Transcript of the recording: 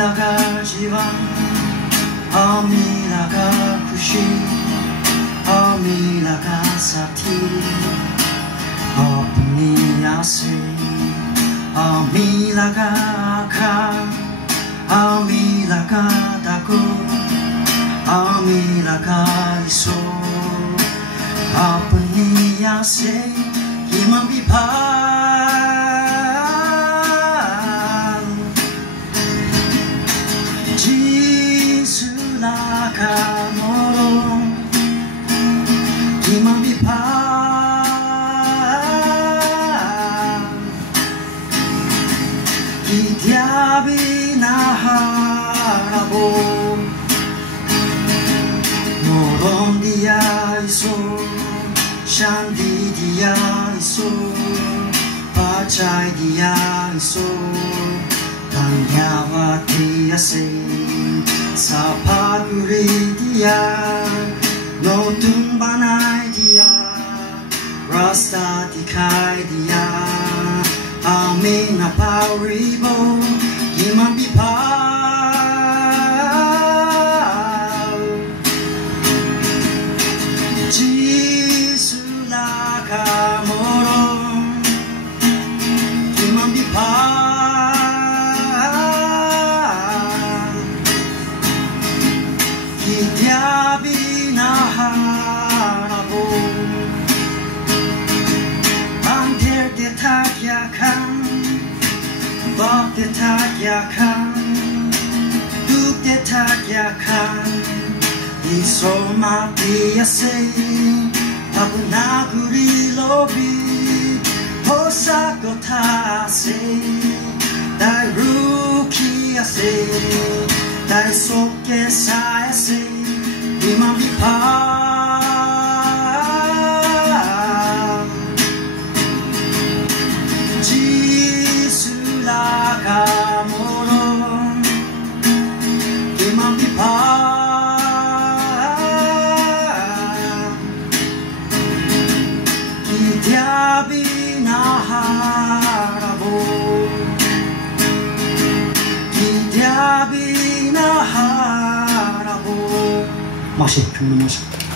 Amilaga jiwan, Amilaga khushi, Amilaga sati, apni aase, Amilaga akha, Amilaga dago, Amilaga iso, apni aase, iman Kamoron Iman bipan Kitiabi naharabo Moron dia iso Shandi dia iso Pachay dia iso Tanyawati ase Sa paguri dia, no tumbanay dia, Rasta dikai dia, amin na paribo, iman bipaw. Jisula kamorong, iman bipaw. Kitiabi naharabo Bangter de takyakan Bok de takyakan Duk de takyakan Iso matiase Tabunaguri lobi Hosako tase Dai ruki ase Dai soke saese Iman bipaw Jisula kamorong Iman bipaw Kitiabi naharabo Kitiabi naharabo Masih, kami masuk.